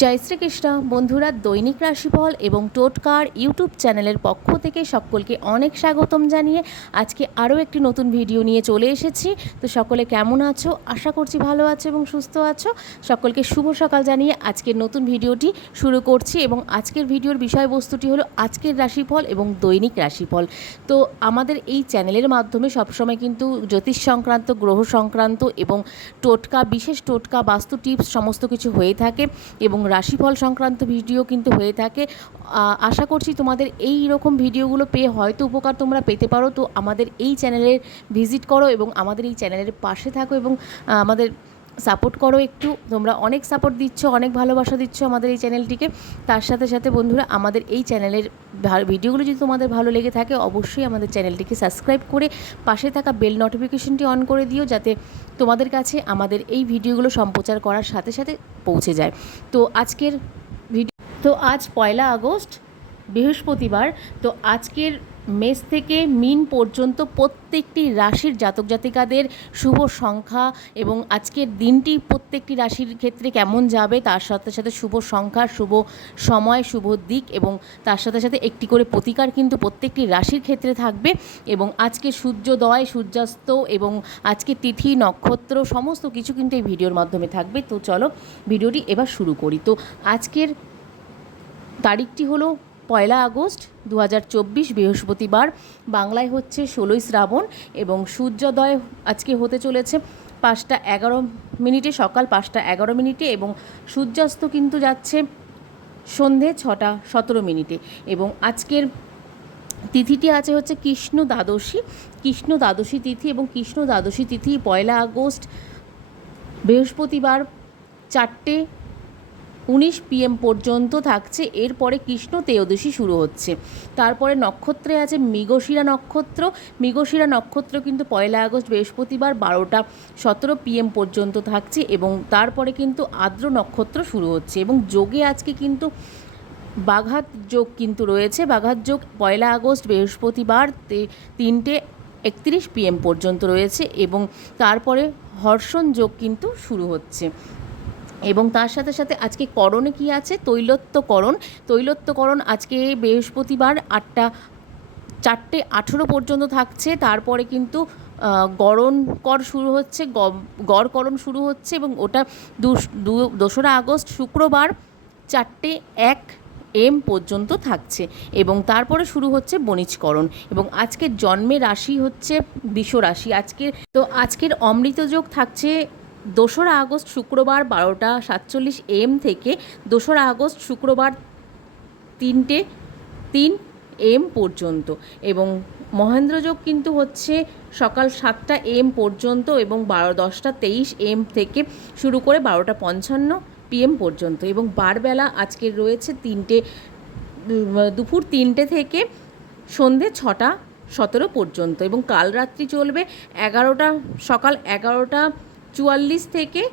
জয় শ্রীকৃষ্ণ, বন্ধুরা দৈনিক রাশিফল এবং টোটকার ইউটিউব চ্যানেলের পক্ষ থেকে সকলকে অনেক স্বাগতম জানিয়ে আজকে আরও একটি নতুন ভিডিও নিয়ে চলে এসেছি। তো সকলে কেমন আছো? আশা করছি ভালো আছো এবং সুস্থ আছো। সকলকে শুভ সকাল জানিয়ে আজকের নতুন ভিডিওটি শুরু করছি এবং আজকের ভিডিওর বিষয়বস্তুটি হলো আজকের রাশিফল এবং দৈনিক রাশিফল। তো আমাদের এই চ্যানেলের মাধ্যমে সবসময় কিন্তু জ্যোতিষ সংক্রান্ত, গ্রহ সংক্রান্ত এবং টোটকা, বিশেষ টোটকা, বাস্তু টিপস সমস্ত কিছু হয়ে থাকে এবং রাশিফল সংক্রান্ত ভিডিও কিন্তু হয়ে থাকে। আশা করছি তোমাদের এই রকম ভিডিওগুলো পেয়ে হয়তো উপকার তোমরা পেতে পারো। তো আমাদের এই চ্যানেলের ভিজিট করো এবং আমাদের এই চ্যানেলের পাশে থাকো এবং আমাদের সাপোর্ট করো একটু। তোমরা অনেক সাপোর্ট দিচ্ছ, অনেক ভালোবাসা দিচ্ছ আমাদের এই চ্যানেলটিকে। তার সাথে সাথে বন্ধুরা, আমাদের এই চ্যানেলের ভিডিওগুলো যদি তোমাদের ভালো লেগে থাকে, অবশ্যই আমাদের চ্যানেলটিকে সাবস্ক্রাইব করে পাশে থাকা বেল নোটিফিকেশনটি অন করে দিও, যাতে তোমাদের কাছে আমাদের এই ভিডিওগুলো সম্প্রচার করার সাথে সাথে পৌঁছে যায়। তো আজকের ভিডিও তো আজ পয়লা আগস্ট, বৃহস্পতিবার। তো আজকের মেষ থেকে মিন পর্যন্ত প্রত্যেকটি রাশির জাতক জাতিকাদের শুভ সংখ্যা এবং আজকের দিনটি প্রত্যেকটি রাশির ক্ষেত্রে কেমন যাবে, তার সাথে সাথে শুভ সংখ্যা, শুভ সময়, শুভ দিক এবং তার সাথে সাথে একটি করে প্রতিকার কিন্তু প্রত্যেকটি রাশির ক্ষেত্রে থাকবে এবং আজকে সূর্যোদয় সূর্যাস্ত এবং আজকে তিথি, নক্ষত্র সমস্ত কিছু কিন্তু এই ভিডিওর মাধ্যমে থাকবে। তো চলো ভিডিওটি এবার শুরু করি। তো আজকের তারিখটি হলো পয়লা আগস্ট দু হাজার চব্বিশ বৃহস্পতিবার বাংলায় হচ্ছে ষোলোই শ্রাবণ এবং সূর্যোদয় আজকে হতে চলেছে পাঁচটা এগারো মিনিটে, সকাল পাঁচটা এগারো মিনিটে এবং সূর্যাস্ত কিন্তু যাচ্ছে সন্ধে ছটা সতেরো মিনিটে এবং আজকের তিথিটি আছে হচ্ছে কৃষ্ণ দ্বাদশী। কৃষ্ণ দ্বাদশী তিথি এবং কৃষ্ণ দ্বাদশী তিথি পয়লা আগস্ট বৃহস্পতিবার চারটে উনিশ পিএম পর্যন্ত থাকছে, এরপরে কৃষ্ণ তেয়োদশী শুরু হচ্ছে। তারপরে নক্ষত্রে আছে মৃগশিরা নক্ষত্র। মৃগশিরা নক্ষত্র কিন্তু পয়লা আগস্ট, বৃহস্পতিবার বারোটা সতেরো পিএম পর্যন্ত থাকছে এবং তারপরে কিন্তু আর্দ্র নক্ষত্র শুরু হচ্ছে এবং যোগে আজকে কিন্তু বাঘাত যোগ কিন্তু রয়েছে। বাঘাত যোগ পয়লা আগস্ট, বৃহস্পতিবার তিনটে একত্রিশ পিএম পর্যন্ত রয়েছে এবং তারপরে হর্ষণ যোগ কিন্তু শুরু হচ্ছে। এবং তার সাথে সাথে আজকে করণে কি আছে? তৈলত্যকরণ। তৈলত্যকরণ আজকে বৃহস্পতিবার আটটা, চারটে আঠেরো পর্যন্ত থাকছে। তারপরে কিন্তু গরণ কর শুরু হচ্ছে গড়করণ শুরু হচ্ছে এবং ওটা দোসরা আগস্ট, শুক্রবার চারটে এক এম পর্যন্ত থাকছে এবং তারপরে শুরু হচ্ছে বণিজকরণ এবং আজকের জন্মের রাশি হচ্ছে বিষ রাশি আজকের, তো আজকের অমৃতযোগ থাকছে দোসরা আগস্ট শুক্রবার বারোটা সাতচল্লিশ এম থেকে দোসরা আগস্ট শুক্রবার তিনটে তিন এম পর্যন্ত এবং মহেন্দ্রযোগ কিন্তু হচ্ছে সকাল সাতটা এম পর্যন্ত এবং বারো দশটা তেইশ এম থেকে শুরু করে বারোটা পঞ্চান্ন পিএম পর্যন্ত এবং বারবেলা আজকের রয়েছে তিনটে দুপুর তিনটে থেকে সন্ধে ছটা সতেরো পর্যন্ত এবং কাল রাত্রি চলবে এগারোটা, সকাল এগারোটা চুয়াল্লিশ থেকে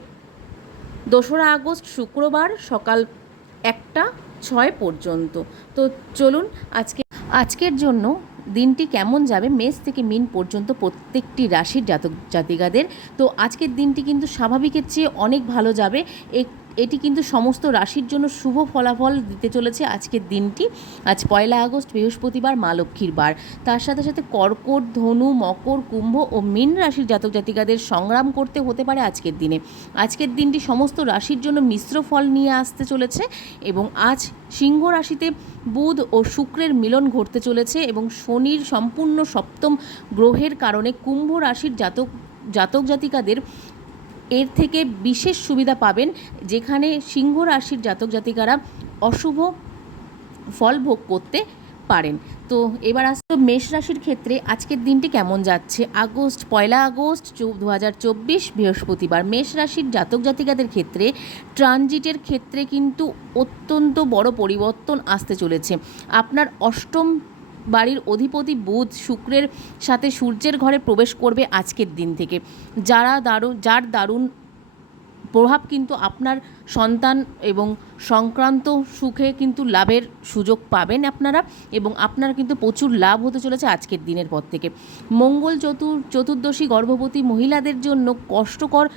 দোসরা আগস্ট শুক্রবার সকাল একটা, ছয় পর্যন্ত। তো চলুন আজকে আজকের জন্য দিনটি কেমন যাবে, মেষ থেকে মিন পর্যন্ত প্রত্যেকটি রাশির জাতক জাতিকাদের। তো আজকের দিনটি কিন্তু স্বাভাবিকের চেয়ে অনেক ভালো যাবে। এক- এটি কিন্তু সমস্ত রাশির জন্য শুভ ফলাফল দিতে চলেছে আজকের দিনটি। আজ পয়লা আগস্ট, বৃহস্পতিবার, মা লক্ষ্মীর বার। তার সাথে সাথে কর্কট, ধনু, মকর, কুম্ভ ও মীন রাশির জাতক জাতিকাদের সংগ্রাম করতে হতে পারে আজকের দিনে। আজকের দিনটি সমস্ত রাশির জন্য মিশ্র ফল নিয়ে আসতে চলেছে এবং আজ সিংহ রাশিতে বুধ ও শুক্রের মিলন ঘটতে চলেছে এবং শনির সম্পূর্ণ সপ্তম গ্রহের কারণে কুম্ভ রাশির জাতক জাতক জাতিকাদের এর থেকে বিশেষ সুবিধা পাবেন যেখানে সিংহ রাশির জাতক জাতিকারা অশুভ ফল ভোগ করতে পারেন। তো এবার আসতো মেষ রাশির ক্ষেত্রে আজকের দিনটি কেমন যাচ্ছে? আগস্ট, পয়লা আগস্ট দু হাজার চব্বিশ, বৃহস্পতিবার। মেষ রাশির জাতক জাতিকাদের ক্ষেত্রে ট্রানজিটের ক্ষেত্রে কিন্তু অত্যন্ত বড় পরিবর্তন আসতে চলেছে। আপনার অষ্টম বাড়ির অধিপতি বুধ শুক্রের সাথে সূর্যের ঘরে প্রবেশ করবে আজকের দিন থেকে। যারা দারুণ, যার দারুণ প্রভাব কিন্তু আপনার সন্তান এবং সংক্রান্ত সুখে কিন্তু লাভের সুযোগ পাবেন আপনারা এবং আপনার কিন্তু প্রচুর লাভ হতে চলেছে আজকের দিনের পর থেকে। মঙ্গল চতুর, চতুর্দশী গর্ভবতী মহিলাদের জন্য কষ্টকর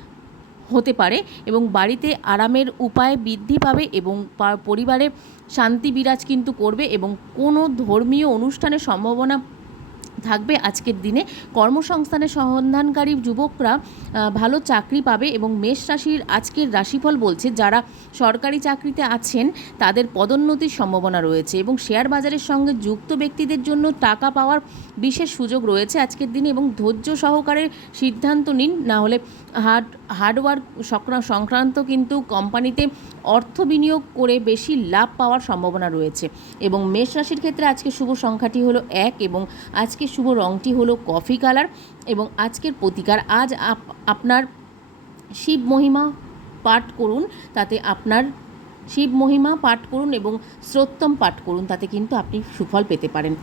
হতে পারে এবং বাড়িতে আরামের উপায় বৃদ্ধি পাবে এবং পরিবারে শান্তি বিরাজ কিন্তু করবে এবং কোনো ধর্মীয় অনুষ্ঠানের সম্ভাবনা থাকবে আজকের দিনে। কর্মসংস্থানের সন্ধানকারী যুবকরা ভালো চাকরি পাবে এবং মেষ রাশির আজকের রাশিফল বলছে, যারা সরকারি চাকরিতে আছেন, তাদের পদোন্নতির সম্ভাবনা রয়েছে এবং শেয়ার বাজারের সঙ্গে যুক্ত ব্যক্তিদের জন্য টাকা পাওয়ার বিশেষ সুযোগ রয়েছে আজকের দিনে এবং ধৈর্য সহকারে সিদ্ধান্ত নিন। না হলে হার্ড, হার্ডওয়ার্ক সংক্রা- সংক্রান্ত কিন্তু কোম্পানিতে অর্থ বিনিয়োগ করে বেশি লাভ পাওয়ার সম্ভাবনা রয়েছে এবং মেষ রাশির ক্ষেত্রে আজকে শুভ সংখ্যাটি হলো এক এবং আজকে শুভ রঙটি হলো কফি কালার এবং আজকের প্রতিকার আজ আপ- আপনার শিব মহিমা পাঠ করুন, তাতে আপনার শিব মহিমা পাঠ করুন এবং শ্রোত্তম পাঠ করুন, তাতে কিন্তু আপনি সুফল পেতে পারেন।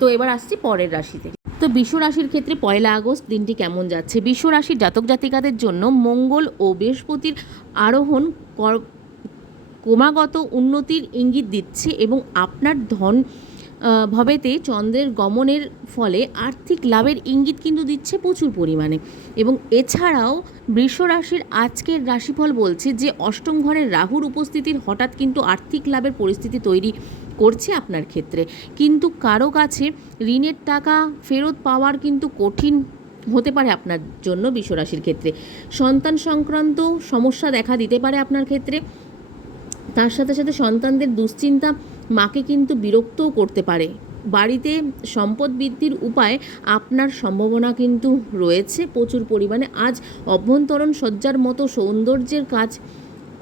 তো এবার আসছি পরের রাশিতে। তো বিশ্ব রাশির ক্ষেত্রে পয়লা আগস্ট দিনটি কেমন যাচ্ছে? বিশ্ব রাশির জাতক জাতিকাদের জন্য মঙ্গল ও বৃহস্পতির আরোহণ কর- ক্রমাগত উন্নতির ইঙ্গিত দিচ্ছে এবং আপনার ধন ভবেতে চন্দ্রের গমনের ফলে আর্থিক লাভের ইঙ্গিত কিন্তু দিচ্ছে প্রচুর পরিমাণে। এবং এছাড়াও বৃষ রাশির আজকের রাশিফল বলছে যে, অষ্টম ঘরের রাহুর উপস্থিতির হঠাৎ কিন্তু আর্থিক লাভের পরিস্থিতি তৈরি করছে আপনার ক্ষেত্রে। কিন্তু কারও কাছে ঋণের টাকা ফেরত পাওয়ার কিন্তু কঠিন হতে পারে আপনার জন্য বিশ্বরাশির ক্ষেত্রে। সন্তান সংক্রান্ত সমস্যা দেখা দিতে পারে আপনার ক্ষেত্রে। তার সাথে সাথে সন্তানদের দুশ্চিন্তা মাকে কিন্তু বিরক্তও করতে পারে। বাড়িতে সম্পদ বৃদ্ধির উপায় আপনার সম্ভাবনা কিন্তু রয়েছে প্রচুর পরিমাণে। আজ অভ্যন্তরণ সজ্জার মতো সৌন্দর্যের কাজ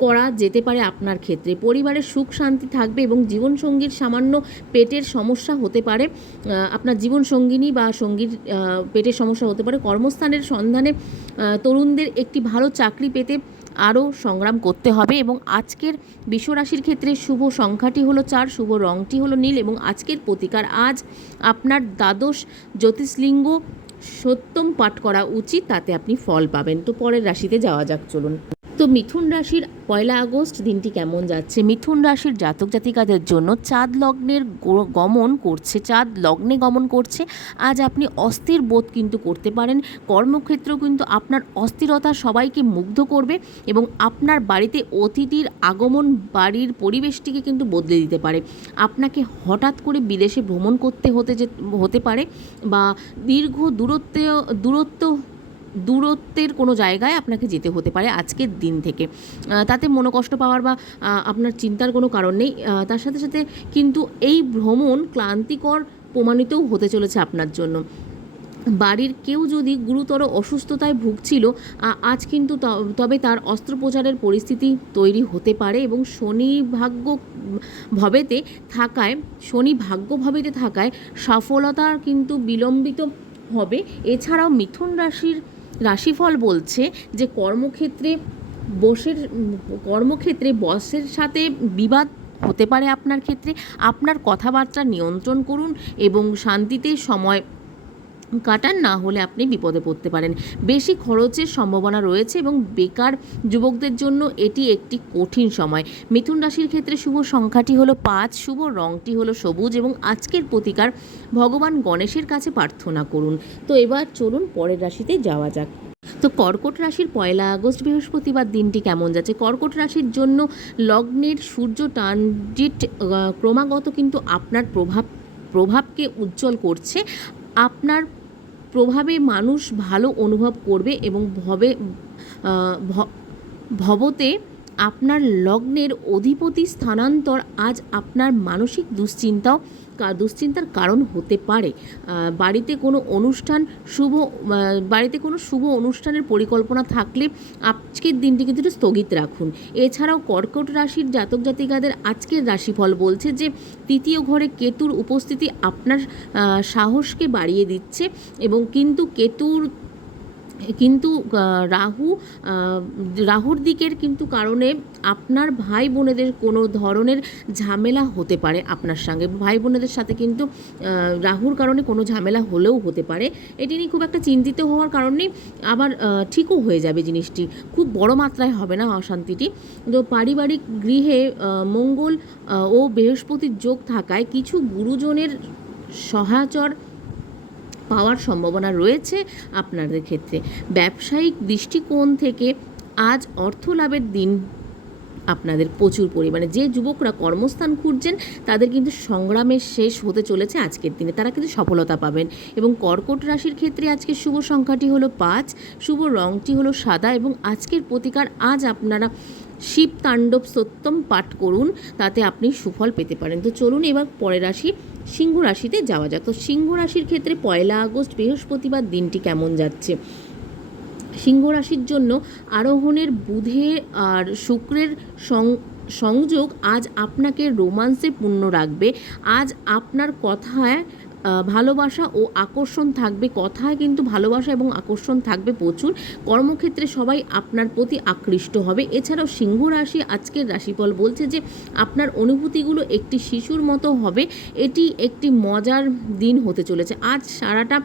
করা যেতে পারে আপনার ক্ষেত্রে। পরিবারের সুখ শান্তি থাকবে এবং জীবনসঙ্গীর সামান্য পেটের সমস্যা হতে পারে। আপনার জীবনসঙ্গিনী বা সঙ্গীর পেটের সমস্যা হতে পারে। কর্মস্থানের সন্ধানে তরুণদের একটি ভালো চাকরি পেতে আরও সংগ্রাম করতে হবে এবং আজকের বিশ্বরাশির ক্ষেত্রে শুভ সংখ্যাটি হলো চার, শুভ রঙটি হলো নীল এবং আজকের প্রতিকার আজ আপনার দ্বাদশ জ্যোতিষলিঙ্গ সত্যম পাঠ করা উচিত, তাতে আপনি ফল পাবেন। তো পরের রাশিতে যাওয়া যাক, চলুন। তো মিথুন রাশির পয়লা আগস্ট দিনটি কেমন যাচ্ছে? মিথুন রাশির জাতক জাতিকাদের জন্য চাঁদ লগ্নের গমন করছে, চাঁদ লগ্নে গমন করছে। আজ আপনি অস্থির বোধ কিন্তু করতে পারেন। কর্মক্ষেত্রেও কিন্তু আপনার অস্থিরতা সবাইকে মুগ্ধ করবে এবং আপনার বাড়িতে অতিথির আগমন, বাড়ির পরিবেশটিকে কিন্তু বদলে দিতে পারে। আপনাকে হঠাৎ করে বিদেশে ভ্রমণ করতে হতে যে, হতে পারে বা দীর্ঘ দূরত্বে দূরত্ব দূরত্বের কোনো জায়গায় আপনাকে যেতে হতে পারে আজকের দিন থেকে। তাতে মনোকষ্ট পাওয়ার বা আপনার চিন্তার কোনো কারণ নেই। তার সাথে সাথে কিন্তু এই ভ্রমণ ক্লান্তিকর প্রমাণিতও হতে চলেছে আপনার জন্য। বাড়ির কেউ যদি গুরুতর অসুস্থতায় ভুগছিল আজ কিন্তু তবে তার অস্ত্রোপচারের পরিস্থিতি তৈরি হতে পারে এবং শনি ভাগ্য ভবেতে থাকায়, শনি ভাগ্য ভবেতে থাকায় সফলতা কিন্তু বিলম্বিত হবে। এছাড়াও মিথুন রাশির রাশিফল বলছে যে কর্মক্ষেত্রে বসের কর্মক্ষেত্রে বসের সাথে বিবাদ হতে পারে আপনার ক্ষেত্রে। আপনার কথাবার্তা নিয়ন্ত্রণ করুন এবং শান্তিতে সময় কাটান, না হলে আপনি বিপদে পড়তে পারেন। বেশি খরচের সম্ভাবনা রয়েছে এবং বেকার যুবকদের জন্য এটি একটি কঠিন সময়। মিথুন রাশির ক্ষেত্রে শুভ সংখ্যাটি হলো পাঁচ, শুভ রঙটি হলো সবুজ এবং আজকের প্রতিকার ভগবান গণেশের কাছে প্রার্থনা করুন। তো এবার চলুন পরের রাশিতে যাওয়া যাক। তো কর্কট রাশির পয়লা আগস্ট বৃহস্পতিবার দিনটি কেমন যাচ্ছে? কর্কট রাশির জন্য লগ্নের সূর্য ট্রানজিট ক্রমাগত কিন্তু আপনার প্রভাব, প্রভাবকে উজ্জ্বল করছে। আপনার প্রভাবে মানুষ ভালো অনুভব করবে এবং ভবে ভবতে আপনার লগ্নের অধিপতি স্থানান্তর আজ আপনার মানসিক দুশ্চিন্তাও দুশ্চিন্তার কারণ হতে পারে। বাড়িতে কোনো অনুষ্ঠান শুভ বাড়িতে কোনো শুভ অনুষ্ঠানের পরিকল্পনা থাকলে আজকের দিনটি কিন্তু একটু স্থগিত রাখুন। এছাড়াও কর্কট রাশির জাতক জাতিকাদের আজকের রাশিফল বলছে যে, তৃতীয় ঘরে কেতুর উপস্থিতি আপনার সাহসকে বাড়িয়ে দিচ্ছে এবং কিন্তু কেতুর কিন্তু রাহু রাহুর দিকের কিন্তু কারণে আপনার ভাই বোনেদের কোনো ধরনের ঝামেলা হতে পারে আপনার সঙ্গে। ভাই বোনেদের সাথে কিন্তু রাহুর কারণে কোনো ঝামেলা হলেও হতে পারে। এটি নিয়ে খুব একটা চিন্তিত হওয়ার কারণ আবার ঠিকও হয়ে যাবে জিনিসটি। খুব বড় মাত্রায় হবে না অশান্তিটি। তো পারিবারিক গৃহে মঙ্গল ও বৃহস্পতির যোগ থাকায় কিছু গুরুজনের সহাচর পাওয়ার সম্ভাবনা রয়েছে আপনাদের ক্ষেত্রে। ব্যবসায়িক দৃষ্টিকোণ থেকে আজ অর্থ লাভের দিন আপনাদের প্রচুর পরিমাণে। যে যুবকরা কর্মস্থান খুঁজছেন, তাদের কিন্তু সংগ্রামের শেষ হতে চলেছে আজকের দিনে। তারা কিন্তু সফলতা পাবেন এবং কর্কট রাশির ক্ষেত্রে আজকে শুভ সংখ্যাটি হলো পাঁচ, শুভ রঙটি হলো সাদা এবং আজকের প্রতিকার আজ আপনারা শিব তাণ্ডব সত্যম পাঠ করুন, তাতে আপনি সুফল পেতে পারেন। তো চলুন এবার পরের রাশি সিংহ রাশিতে যাওয়া যাক। তো সিংহ রাশির ক্ষেত্রে পয়লা আগস্ট বৃহস্পতিবার দিনটি কেমন যাচ্ছে? সিংহ রাশির জন্য আরোহণের বুধে আর শুক্রের সং সংযোগ আজ আপনাকে রোমান্সে পূর্ণ রাখবে। আজ আপনার কথায় ভালোবাসা ও আকর্ষণ থাকবে কথায়, কিন্তু ভালোবাসা এবং আকর্ষণ থাকবে প্রচুর। কর্মক্ষেত্রে সবাই আপনার প্রতি আকৃষ্ট হবে। এছাড়াও সিংহ রাশি আজকের রাশিফল বলছে যে, আপনার অনুভূতিগুলো একটি শিশুর মতো হবে। এটি একটি মজার দিন হতে চলেছে। আজ সারাটা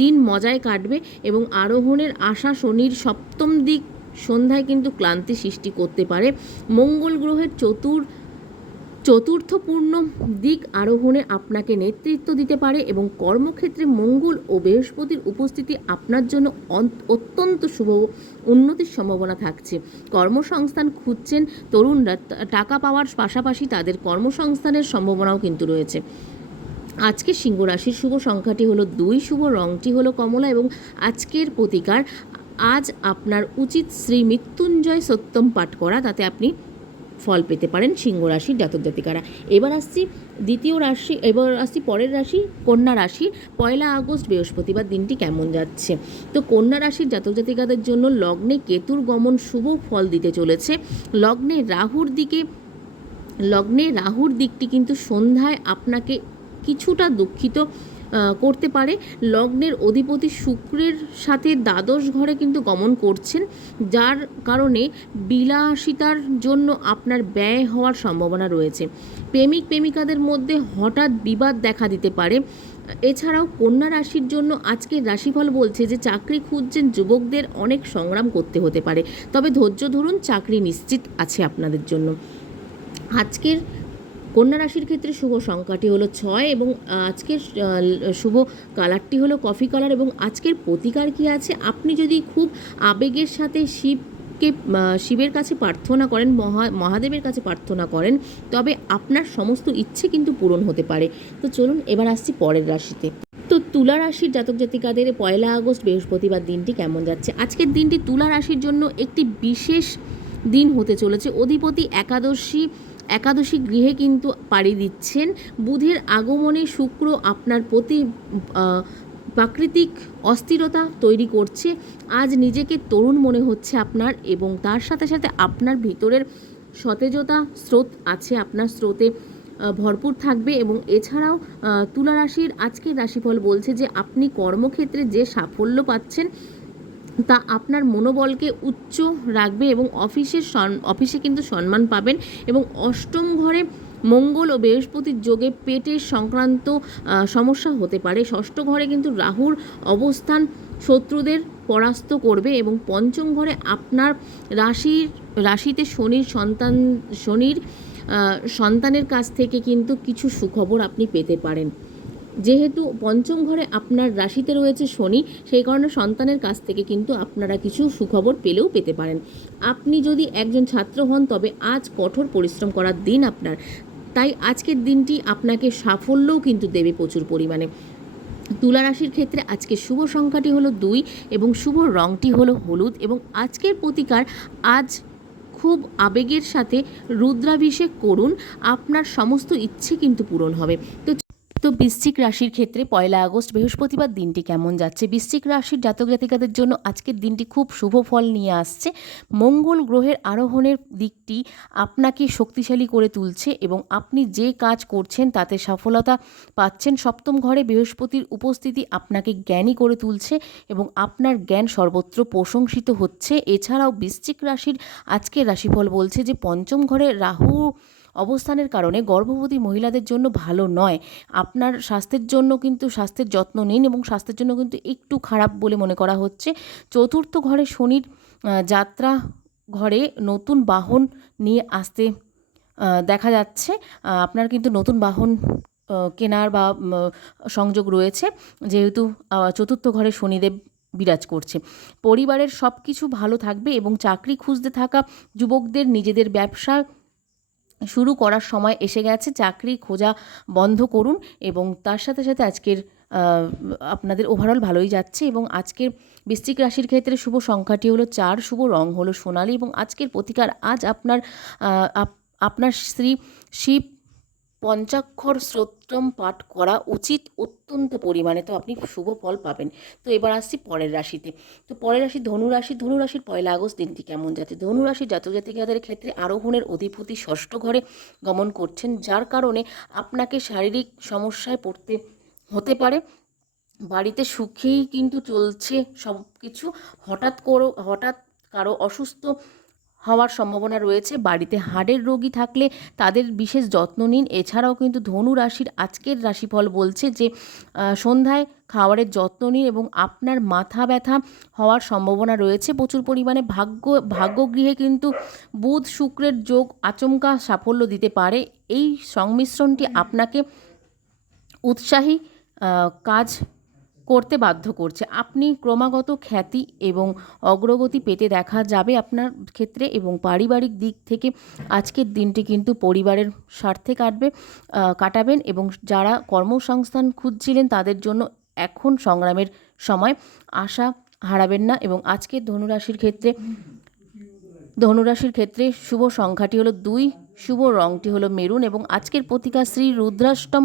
দিন মজায় কাটবে এবং আরোহণের আশা শনির সপ্তম দিক সন্ধ্যায় কিন্তু ক্লান্তি সৃষ্টি করতে পারে। মঙ্গল গ্রহের চতুর চতুর্থপূর্ণ দিক আরোহণে আপনাকে নেতৃত্ব দিতে পারে এবং কর্মক্ষেত্রে মঙ্গল ও বৃহস্পতির উপস্থিতি আপনার জন্য অত্যন্ত শুভ উন্নতির সম্ভাবনা থাকছে। কর্মসংস্থান খুঁজছেন তরুণরা টাকা পাওয়ার পাশাপাশি তাদের কর্মসংস্থানের সম্ভাবনাও কিন্তু রয়েছে। আজকে সিংহ রাশির শুভ সংখ্যাটি হলো দুই, শুভ রংটি হলো কমলা এবং আজকের প্রতিকার আজ আপনার উচিত শ্রী মৃত্যুঞ্জয় সত্যম পাঠ করা। তাতে আপনি ফল পেতে পারেন সিংহ রাশির জাতক জাতিকারা এবার আসছি দ্বিতীয় রাশি, এবার আসছি পরের রাশি, কন্যা রাশি। পয়লা আগস্ট বৃহস্পতিবার দিনটি কেমন যাচ্ছে? তো কন্যা রাশির জাতক জাতিকাদের জন্য লগ্নে কেতুর গমন শুভ ফল দিতে চলেছে। লগ্নে রাহুর দিকে, লগ্নে রাহুর দিকটি কিন্তু সন্ধ্যায় আপনাকে কিছুটা দুঃখিত করতে পারে। লগ্নের অধিপতি শুক্রের সাথে দ্বাদশ ঘরে কিন্তু গমন করছেন, যার কারণে বিলাসিতার জন্য আপনার ব্যয় হওয়ার সম্ভাবনা রয়েছে। প্রেমিক, প্রেমিকাদের মধ্যে হঠাৎ বিবাদ দেখা দিতে পারে। এছাড়াও কন্যা রাশির জন্য আজকের রাশিফল বলছে যে, চাকরি খুঁজছেন যুবকদের অনেক সংগ্রাম করতে হতে পারে। তবে ধৈর্য ধরুন, চাকরি নিশ্চিত আছে আপনাদের জন্য। আজকের কন্যা রাশির ক্ষেত্রে শুভ সংখ্যাটি হলো ছয় এবং আজকের শুভ কালারটি হলো কফি কালার এবং আজকের প্রতিকার কি আছে? আপনি যদি খুব আবেগের সাথে শিবকে আহ, শিবের কাছে প্রার্থনা করেন মহা মহাদেবের কাছে প্রার্থনা করেন তবে আপনার সমস্ত ইচ্ছে কিন্তু পূরণ হতে পারে। তো চলুন এবার আসছি পরের রাশিতে। তো তুলা রাশির জাতক জাতিকাদের পয়লা আগস্ট বৃহস্পতিবার দিনটি কেমন যাচ্ছে? আজকের দিনটি তুলা রাশির জন্য একটি বিশেষ দিন হতে চলেছে। অধিপতি একাদশী একাদশী গৃহে কিন্তু পাড়ি দিচ্ছেন। বুধের আগমনে শুক্র আপনার প্রতি প্রাকৃতিক অস্থিরতা তৈরি করছে। আজ নিজেকে তরুণ মনে হচ্ছে আপনার এবং তার সাথে সাথে আপনার ভিতরের সতেজতা স্রোত আছে, আপনার স্রোতে ভরপুর থাকবে এবং এছাড়াও তুলা রাশির আজকের রাশিফল বলছে যে আপনি কর্মক্ষেত্রে যে সাফল্য পাচ্ছেন তা আপনার মনোবলকে উচ্চ রাখবে এবং অফিসের অফিসে কিন্তু সম্মান পাবেন এবং অষ্টম ঘরে মঙ্গল ও বৃহস্পতির যোগে পেটের সংক্রান্ত সমস্যা হতে পারে। ষষ্ঠ ঘরে কিন্তু রাহুর অবস্থান শত্রুদের পরাস্ত করবে এবং পঞ্চম ঘরে আপনার রাশির, রাশিতে শনির সন্তান, শনির সন্তানের কাছ থেকে কিন্তু কিছু সুখবর আপনি পেতে পারেন। যেহেতু পঞ্চম ঘরে আপনার রাশিতে রয়েছে শনি, সেই কারণে সন্তানের কাছ থেকে কিন্তু আপনারা কিছু সুখবর পেলেও পেতে পারেন। আপনি যদি একজন ছাত্র হন, তবে আজ কঠোর পরিশ্রম করার দিন আপনার। তাই আজকের দিনটি আপনাকে সাফল্যও কিন্তু দেবে প্রচুর পরিমাণে। তুলা রাশির ক্ষেত্রে আজকে শুভ সংখ্যাটি হলো দুই এবং শুভ রংটি হলো হলুদ এবং আজকের প্রতিকার আজ খুব আবেগের সাথে রুদ্রাভিষেক করুন, আপনার সমস্ত ইচ্ছে কিন্তু পূরণ হবে। তো তো বৃশ্চিক রাশির ক্ষেত্রে পয়লা আগস্ট বৃহস্পতিবার দিনটি কেমন যাচ্ছে? বৃশ্চিক রাশির জাতক জাতিকাদের জন্য আজকের দিনটি খুব শুভ ফল নিয়ে আসছে। মঙ্গল গ্রহের আরোহণের দিকটি আপনাকে শক্তিশালী করে তুলছে এবং আপনি যে কাজ করছেন তাতে সফলতা পাচ্ছেন। সপ্তম ঘরে বৃহস্পতির উপস্থিতি আপনাকে জ্ঞানী করে তুলছে এবং আপনার জ্ঞান সর্বত্র প্রশংসিত হচ্ছে। এছাড়াও বৃশ্চিক রাশির আজকের রাশিফল বলছে যে পঞ্চম ঘরে রাহু অবস্থানের কারণে গর্ভবতী মহিলাদের জন্য ভালো নয়। আপনার স্বাস্থ্যের জন্য কিন্তু স্বাস্থ্যের যত্ন নিন এবং স্বাস্থ্যের জন্য কিন্তু একটু খারাপ বলে মনে করা হচ্ছে। চতুর্থ ঘরে শনির যাত্রা ঘরে নতুন বাহন নিয়ে আসতে দেখা যাচ্ছে। আপনার কিন্তু নতুন বাহন কেনার বা সংযোগ রয়েছে। যেহেতু চতুর্থ ঘরে শনিদেব বিরাজ করছে। পরিবারের সব কিছু ভালো থাকবে এবং চাকরি খুঁজতে থাকা যুবকদের নিজেদের ব্যবসা শুরু করার সময় এসে গেছে। চাকরি খোঁজা বন্ধ করুন এবং তার সাথে সাথে আজকের আপনাদের ওভারঅল ভালোই যাচ্ছে এবং আজকের বৃশ্চিক রাশির ক্ষেত্রে শুভ সংখ্যাটি হলো চার, শুভ রং হলো সোনালি এবং আজকের প্রতিকার আজ আপনার আপনার শ্রী শিব পঞ্চাক্ষর শ্রোত্রম পাঠ করা উচিত অত্যন্ত পরিমাণে। তো আপনি শুভ ফল পাবেন। তো এবার আসছি পরের রাশিতে। তো পরের রাশি ধনুরাশি। ধনুরাশির পয়লা আগস্ট দিনটি কেমন যাচ্ছে? ধনু রাশির জাতক জাতিকাদের ক্ষেত্রে আরোহণের অধিপতি ষষ্ঠ ঘরে গমন করছেন, যার কারণে আপনাকে শারীরিক সমস্যায় পড়তে হতে পারে। বাড়িতে সুখেই কিন্তু চলছে সব কিছু হঠাৎ করো, হঠাৎ কারও অসুস্থ হওয়ার সম্ভাবনা রয়েছে। বাড়িতে হাড়ের রোগী থাকলে তাদের বিশেষ যত্ন নিন। এছাড়াও কিন্তু ধনু রাশির আজকের রাশিফল বলছে যে সন্ধ্যায় খাবারের যত্ন নিন এবং আপনার মাথা ব্যথা হওয়ার সম্ভাবনা রয়েছে। প্রচুর পরিমাণে ভাগ্য, ভাগ্যগৃহে কিন্তু বুধ শুক্রের যোগ আচমকা সাফল্য দিতে পারে। এই সংমিশ্রণটি আপনাকে উৎসাহী কাজ করতে বাধ্য করছে। আপনি ক্রমাগত খ্যাতি এবং অগ্রগতি পেতে দেখা যাবে আপনার ক্ষেত্রে এবং পারিবারিক দিক থেকে আজকের দিনটি কিন্তু পরিবারের স্বার্থে কাটবে কাটাবেন এবং যারা কর্মসংস্থান খুঁজছিলেন তাদের জন্য এখন সংগ্রামের সময়। আশা হারাবেন না এবং আজকের ধনুরাশির ক্ষেত্রে ধনুরাশির ক্ষেত্রে শুভ সংখ্যাটি হলো দুই, শুভ রংটি হলো মেরুন এবং আজকের প্রতিকার শ্রী রুদ্রাষ্টম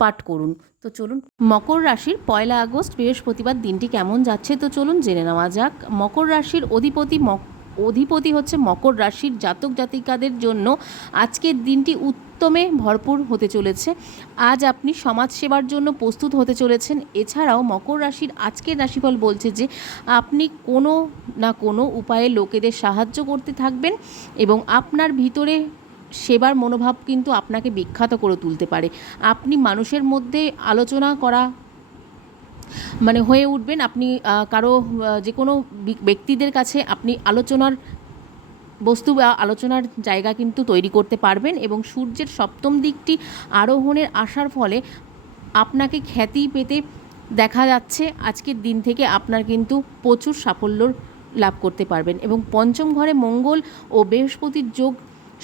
পাঠ করুন। তো চলুন, মকর রাশির পয়লা আগস্ট, বৃহস্পতিবার দিনটি কেমন যাচ্ছে? তো চলুন জেনে নেওয়া যাক। মকর রাশির অধিপতি মক, অধিপতি হচ্ছে মকর রাশির জাতক জাতিকাদের জন্য আজকের দিনটি উত্তমে ভরপুর হতে চলেছে। আজ আপনি সমাজ সেবার জন্য প্রস্তুত হতে চলেছেন। এছাড়াও মকর রাশির আজকের রাশিফল বলছে যে, আপনি কোনো না কোনো উপায়ে লোকেদের সাহায্য করতে থাকবেন এবং আপনার ভিতরে সেবার মনোভাব কিন্তু আপনাকে বিখ্যাত করে তুলতে পারে। আপনি মানুষের মধ্যে আলোচনা করা মানে হয়ে উঠবেন, আপনি কারও যে কোনো ব্যক্তিদের কাছে আপনি আলোচনার বস্তু বা আলোচনার জায়গা কিন্তু তৈরি করতে পারবেন এবং সূর্যের সপ্তম দিকটি আরোহণের আসার ফলে আপনাকে খ্যাতি পেতে দেখা যাচ্ছে, আজকের দিন থেকে আপনার কিন্তু প্রচুর সাফল্য লাভ করতে পারবেন এবং পঞ্চম ঘরে মঙ্গল ও বৃহস্পতির যোগ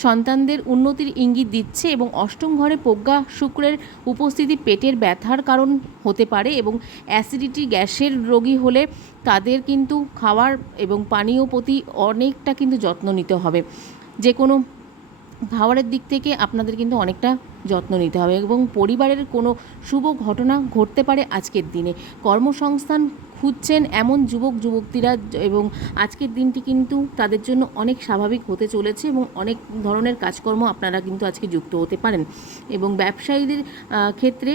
সন্তানদের উন্নতির ইঙ্গিত দিচ্ছে এবং অষ্টম ঘরে প্রজ্ঞা শুক্রের উপস্থিতি পেটের ব্যথার কারণ হতে পারে এবং অ্যাসিডিটি গ্যাসের রোগী হলে তাদের কিন্তু খাওয়ার এবং পানীয় প্রতি অনেকটা কিন্তু যত্ন নিতে হবে। যে কোনো খাবারের দিক থেকে আপনাদের কিন্তু অনেকটা যত্ন নিতে হবে এবং পরিবারের কোনো শুভ ঘটনা ঘটতে পারে আজকের দিনে। কর্মসংস্থান খুঁজছেন এমন যুবক যুবতীরা এবং আজকের দিনটি কিন্তু তাদের জন্য অনেক স্বাভাবিক হতে চলেছে এবং অনেক ধরনের কাজকর্ম আপনারা কিন্তু আজকে যুক্ত হতে পারেন। এবং ব্যবসায়ীদের ক্ষেত্রে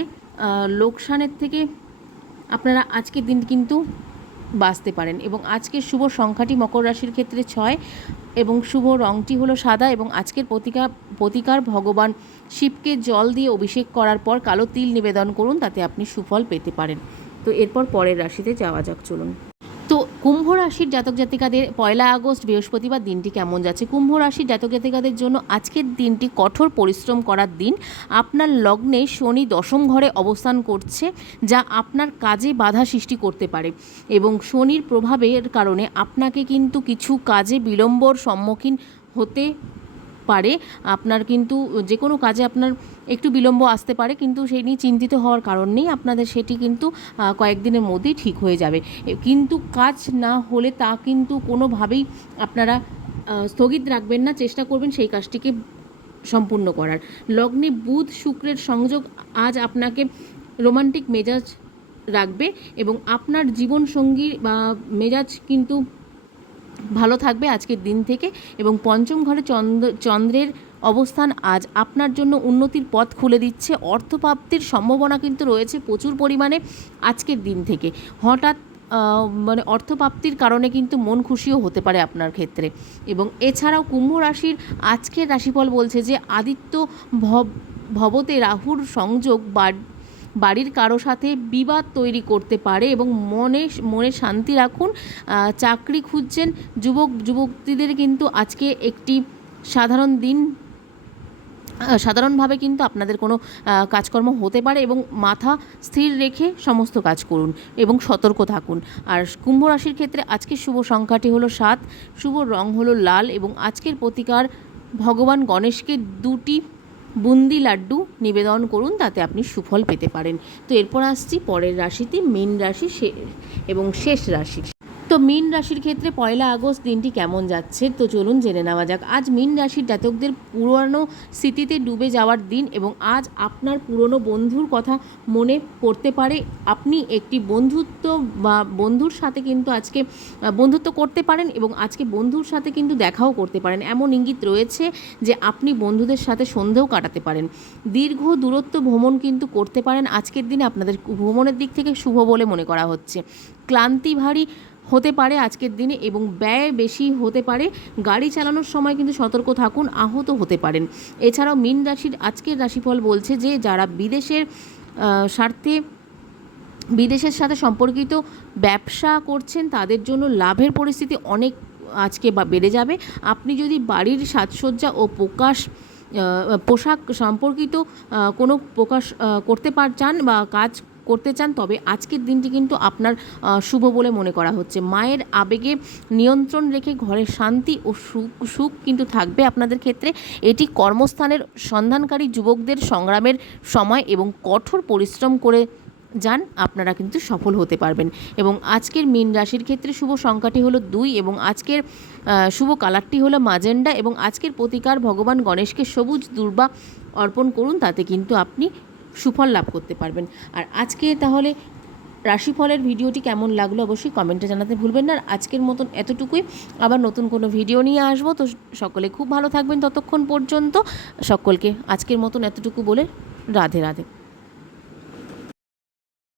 লোকসানের থেকে আপনারা আজকের দিন কিন্তু বাঁচতে পারেন। এবং আজকের শুভ সংখ্যাটি মকর রাশির ক্ষেত্রে ছয় এবং শুভ রংটি হলো সাদা এবং আজকের প্রতিকার প্রতিকার ভগবান শিবকে জল দিয়ে অভিষেক করার পর কালো তিল নিবেদন করুন, তাতে আপনি সুফল পেতে পারেন। তো এরপর পরের রাশিতে যাওয়া যাক, চলুন। তো কুম্ভ রাশির জাতক জাতিকাদের পয়লা আগস্ট, বৃহস্পতিবার দিনটি কেমন যাচ্ছে? কুম্ভ রাশির জাতক জাতিকাদের জন্য আজকের দিনটি কঠোর পরিশ্রম করার দিন। আপনার লগ্নে শনি দশম ঘরে অবস্থান করছে, যা আপনার কাজে বাধা সৃষ্টি করতে পারে এবং শনির প্রভাবের কারণে আপনাকে কিন্তু কিছু কাজে বিলম্বর সম্মুখীন হতে পারে, আপনার কিন্তু যে কোনো কাজে আপনার একটু বিলম্ব আসতে পারে, কিন্তু সেই নিয়ে চিন্তিত হওয়ার কারণ নেই, আপনাদের সেটি কিন্তু কয়েকদিনের মধ্যেই ঠিক হয়ে যাবে। কিন্তু কাজ না হলে তা কিন্তু কোনোভাবেই আপনারা স্থগিত রাখবেন না, চেষ্টা করবেন সেই কাজটিকে সম্পূর্ণ করার। লগ্নে বুধ শুক্রের সংযোগ আজ আপনাকে রোমান্টিক মেজাজ রাখবে এবং আপনার জীবনসঙ্গীর বা মেজাজ কিন্তু ভালো থাকবে আজকের দিন থেকে এবং পঞ্চম ঘরে চন্দ্র, চন্দ্রের অবস্থান আজ আপনার জন্য উন্নতির পথ খুলে দিচ্ছে। অর্থপ্রাপ্তির সম্ভাবনা কিন্তু রয়েছে প্রচুর পরিমাণে আজকের দিন থেকে। হঠাৎ মানে অর্থপ্রাপ্তির কারণে কিন্তু মন খুশিও হতে পারে আপনার ক্ষেত্রে। এবং এছাড়াও কুম্ভ রাশির আজকের রাশিফল বলছে যে, আদিত্য ভব, ভবতে রাহুর সংযোগ বা বাড়ির কারও সাথে বিবাদ তৈরি করতে পারে এবং মনে মনে শান্তি রাখুন। চাকরি খুঁজছেন যুবক, যুবতীদের কিন্তু আজকে একটি সাধারণ দিন। সাধারণভাবে কিন্তু আপনাদের কোনো কাজকর্ম হতে পারে এবং মাথা স্থির রেখে সমস্ত কাজ করুন এবং সতর্ক থাকুন। আর কুম্ভ রাশির ক্ষেত্রে আজকের শুভ সংখ্যাটি হলো সাত, শুভ রং হলো লাল এবং আজকের প্রতিকার ভগবান গণেশকে দুটি বুন্দি লাড্ডু নিবেদন করুন, তাতে আপনি সুফল পেতে পারেন। তো এরপর আসছি পরের রাশিতে, মেন রাশি এবং শেষ রাশি। তো মীন রাশির ক্ষেত্রে পয়লা আগস্ট দিনটি কেমন যাচ্ছে? তো চলুন জেনে নেওয়া যাক। আজ মীন রাশির জাতকদের পুরনো স্মৃতিতে ডুবে যাওয়ার দিন এবং আজ আপনার পুরনো বন্ধুর কথা মনে পড়তে পারে। আপনি একটি বন্ধুত্ব বা বন্ধুর সাথে কিন্তু আজকে বন্ধুত্ব করতে পারেন এবং আজকে বন্ধুর সাথে কিন্তু দেখাও করতে পারেন। এমন ইঙ্গিত রয়েছে যে আপনি বন্ধুদের সাথে সন্ধেও কাটাতে পারেন। দীর্ঘ দূরত্ব ভ্রমণ কিন্তু করতে পারেন। আজকের দিনে আপনাদের ভ্রমণের দিক থেকে শুভ বলে মনে করা হচ্ছে। ক্লান্তি ভারী হতে পারে আজকের দিনে এবং ব্যয় বেশি হতে পারে। গাড়ি চালানোর সময় কিন্তু সতর্ক থাকুন, আহত হতে পারেন। এছাড়াও মিন রাশির আজকের রাশিফল বলছে যে, যারা বিদেশের স্বার্থে বিদেশের সাথে সম্পর্কিত ব্যবসা করছেন, তাদের জন্য লাভের পরিস্থিতি অনেক আজকে বেড়ে যাবে। আপনি যদি বাড়ির সাজসজ্জা ও প্রকাশ পোশাক সম্পর্কিত কোনো প্রকাশ করতে পার, চান বা কাজ করতে চান, তবে আজকের দিনটি কিন্তু আপনার শুভ বলে মনে করা হচ্ছে। মায়ের আবেগে নিয়ন্ত্রণ রেখে ঘরে শান্তি ও সুখ সুখ কিন্তু থাকবে আপনাদের ক্ষেত্রে। এটি কর্মস্থানের সন্ধানকারী যুবকদের সংগ্রামের সময় এবং কঠোর পরিশ্রম করে যান, আপনারা কিন্তু সফল হতে পারবেন। এবং আজকের মীন রাশির ক্ষেত্রে শুভ সংখ্যাটি হলো দুই এবং আজকের শুভ কালারটি হলো মাজেন্ডা এবং আজকের প্রতিকার ভগবান গণেশকে সবুজ দুর্বা অর্পণ করুন, তাতে কিন্তু আপনি সুফল লাভ করতে পারবেন। আর আজকে তাহলে রাশিফলের ভিডিওটি কেমন লাগল অবশ্যই কমেন্টে জানাতে ভুলবেন না। আর আজকের মতন এতটুকুই। আবার নতুন কোনো ভিডিও নিয়ে আসব। তো সকলে খুব ভালো থাকবেন ততক্ষণ পর্যন্ত। সকলকে আজকের মতন এতটুকু বলে রাধে রাধে।